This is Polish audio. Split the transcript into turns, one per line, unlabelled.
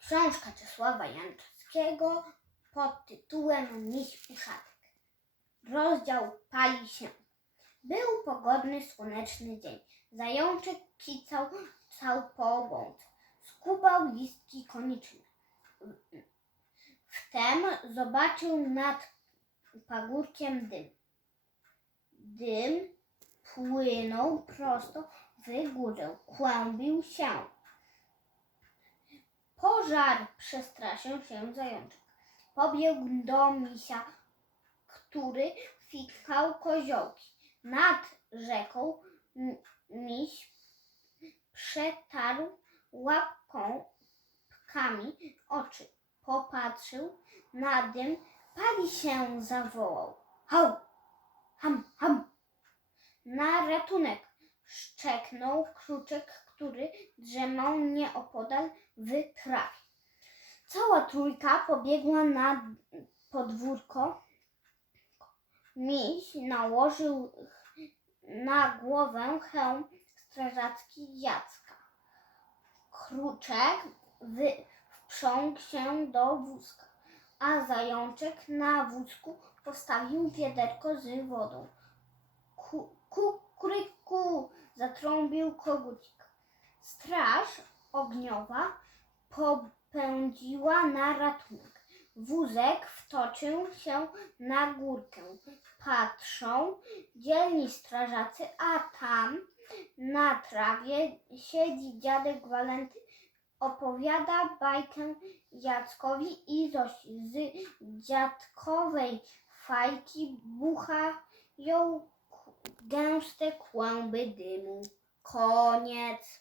Książka Czesława Janczewskiego pod tytułem Miś Uszatek. Rozdział Pali się. Był pogodny, słoneczny dzień. Zajączek kicał cał po łące. Skubał listki koniczne. Wtem zobaczył nad pagórkiem dym. Dym płynął prosto w górę. Kłębił się. Pożar przestraszył się zajączek. Pobiegł do misia, który fikał koziołki. Nad rzeką miś przetarł łapkami oczy. Popatrzył na dym, pali się zawołał. Hał! Ham, ham! Na ratunek szczeknął kruczek, który drzemał nieopodal w trawie. Cała trójka pobiegła na podwórko. Miś nałożył na głowę hełm strażacki Jacka. Kruczek wprzągł się do wózka, a zajączek na wózku postawił wiaderko z wodą. Ku, zatrąbił kogucik. Straż ogniowa popędziła na ratunek. Wózek wtoczył się na górkę. Patrzą dzielni strażacy, a tam na trawie siedzi dziadek Walenty, opowiada bajkę Jackowi i Zosi. Z dziadkowej fajki buchają gęste kłęby dymu. Koniec.